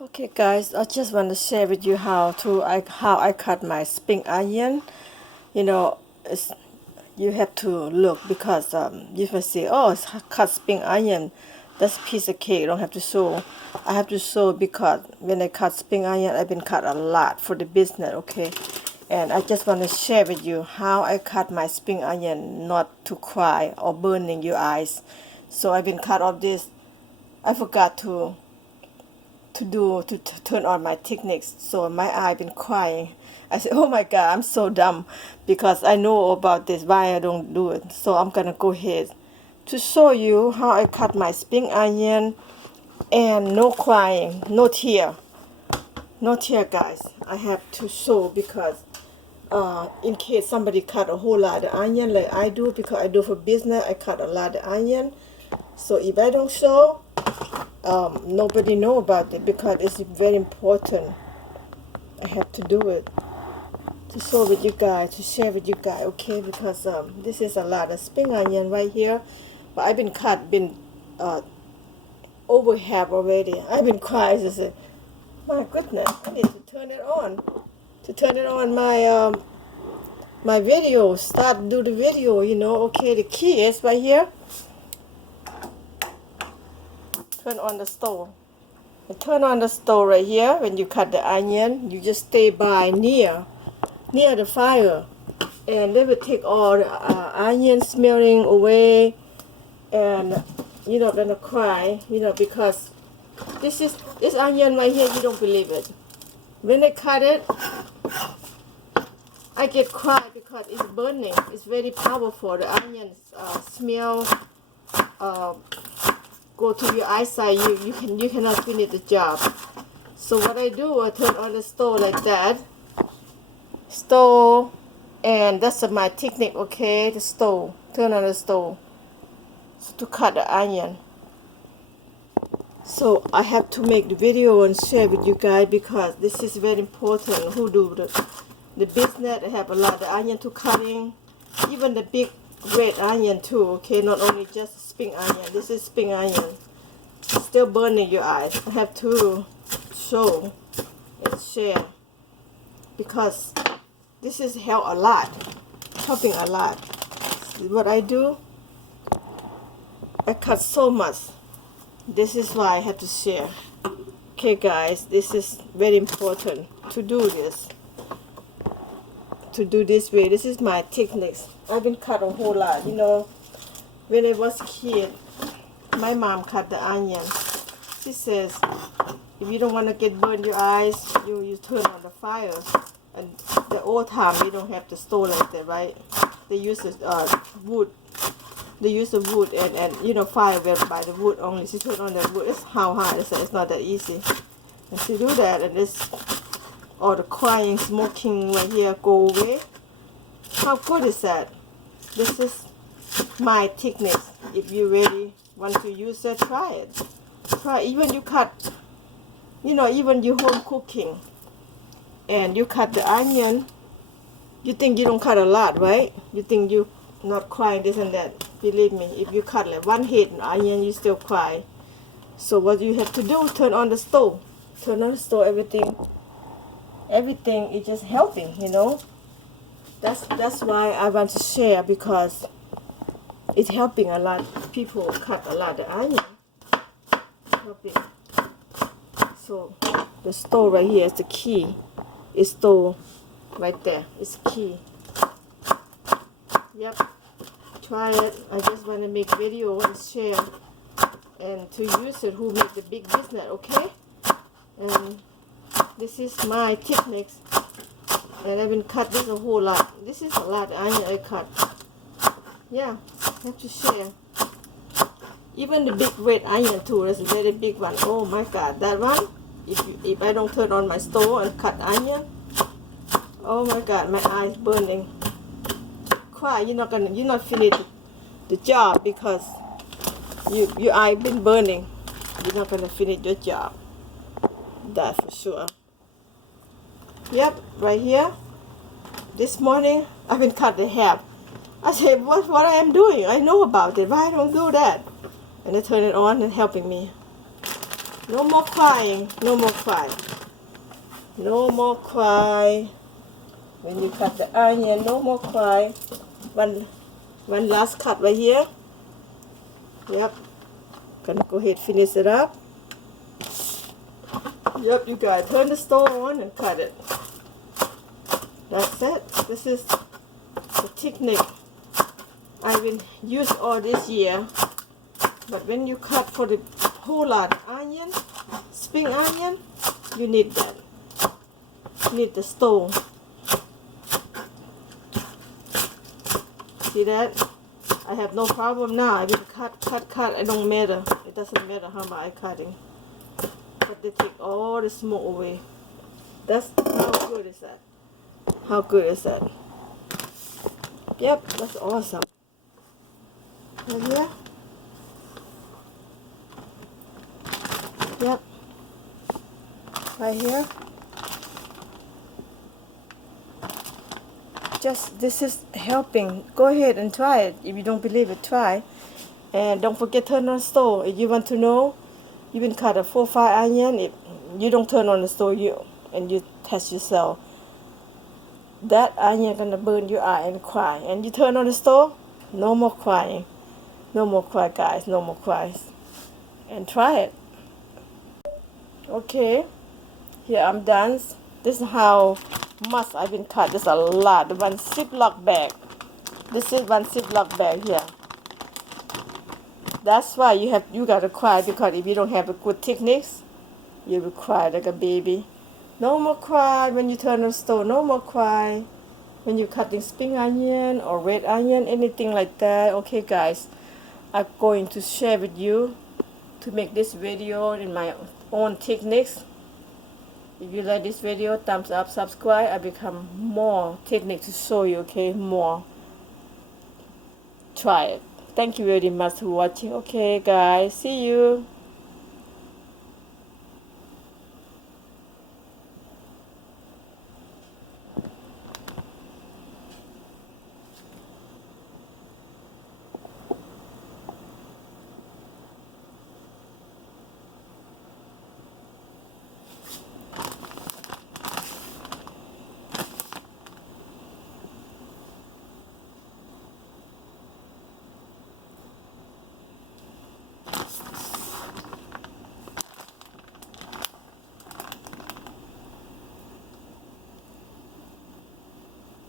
Okay guys, I just want to share with you how I cut my spring onion. You know, you have to look because you may say, oh, it's cut spring onion. That's a piece of cake. You don't have to sew. I have to sew because when I cut spring onion, I've been cut a lot for the business. Okay, and I just want to share with you how I cut my spring onion not to cry or burning your eyes. So I've been cut off this. I forgot to turn on my techniques, so my eye been crying. I said, oh my god, I'm so dumb because I know about this, why I don't do it. So I'm gonna go ahead to show you how I cut my spring onion, and no crying, no tear, no tear guys. I have to show because in case somebody cut a whole lot of onion like I do, because I do for business, I cut a lot of onion. So if I don't show, nobody know about it because it's very important. I have to do it to show with you guys, to share with you guys, okay? Because this is a lot of spring onion right here, but I've been over half already. I've been crying. I said, my goodness, I need to turn it on. To turn it on my video, start do the video, you know. Okay, the key is right here. Turn on the stove. And turn on the stove right here. When you cut the onion, you just stay by near the fire, and they will take all the onion smelling away, and you're not gonna cry, you know, because this onion right here, you don't believe it. When I cut it, I get cry because it's burning. It's very powerful. The onions smell go to your eyesight. You cannot finish the job. So what I do, I turn on the stove like that. Stove, and that's my technique, okay? The stove, turn on the stove to cut the onion. So I have to make the video and share with you guys because this is very important. Who do the business, they have a lot of onion to cutting, even the big red onion too, okay? Not only just spring onion. This is spring onion. It's still burning your eyes. I have to show and share because this is help a lot, helping a lot. What I do, I cut so much. This is why I have to share. Okay guys, this is very important to do this. To do this way. This is my techniques. I've been cut a whole lot. You know, when I was a kid, my mom cut the onion. She says, if you don't want to get burned your eyes, you turn on the fire. And the old time, we don't have the stove like that, right? They use the wood. They use the wood and you know, fire by the wood only. She turn on the wood. It's how hard. It's not that easy. And she do that, and this all the crying, smoking right here go away. How good is that? This is my technique. If you really want to use it, try it. Try. Even you cut, you know, even you home cooking, and you cut the onion, you think you don't cut a lot, right? You think you not crying this and that. Believe me, if you cut like one head onion, you still cry. So what you have to do, turn on the stove. Turn on the stove, everything is just helping, you know. That's why I want to share, because it's helping a lot. People cut a lot of onion. Helping. So the stove right here is the key. It's stove right there. It's key. Yep. Try it. I just want to make video and share and to use it who make the big business, okay? And this is my techniques. And I've been cut this a whole lot. This is a lot of onion I cut. Yeah, I have to share. Even the big red onion too. That's a very big one. Oh my God, that one. If I don't turn on my stove and cut onion, oh my God, my eyes burning. Cry. You're not finish the job because your eye been burning. You're not gonna finish your job. That's for sure. Yep, right here. This morning I've been cut the hair. I said, what I am doing? I know about it. Why I don't do that? And I turn it on and helping me. No more crying. No more cry. No more cry. When you cut the onion, no more cry. One last cut right here. Yep. Gonna go ahead finish it up. Yep, you guys turn the stove on and cut it. That's it. This is the technique I've been used all this year. But when you cut for the whole lot onion, spring onion, you need that. You need the stove. See that? I have no problem now. I will cut. It don't matter. It doesn't matter how much I'm cutting. But they take all the smoke away. That's how good is that? How good is that? Yep, that's awesome. Right here. Yep. Right here. Just this is helping. Go ahead and try it. If you don't believe it, try. And don't forget turn on the stove. If you want to know, you can cut a 4 or 5 onion. If you don't turn on the stove, you test yourself. That onion gonna burn your eye and cry. And you turn on the stove, no more crying. No more cry, guys. No more cries. And try it. Okay. Here I'm done. This is how much I've been cut. There's a lot. One Ziploc bag. This is one Ziploc bag here. That's why you gotta cry, because if you don't have a good techniques, you will cry like a baby. No more cry when you turn on the stove. No more cry when you're cutting spring onion or red onion, anything like that. Okay, guys, I'm going to share with you to make this video in my own techniques. If you like this video, thumbs up, subscribe. I become more techniques to show you. Okay, more. Try it. Thank you very much for watching. Okay, guys, see you.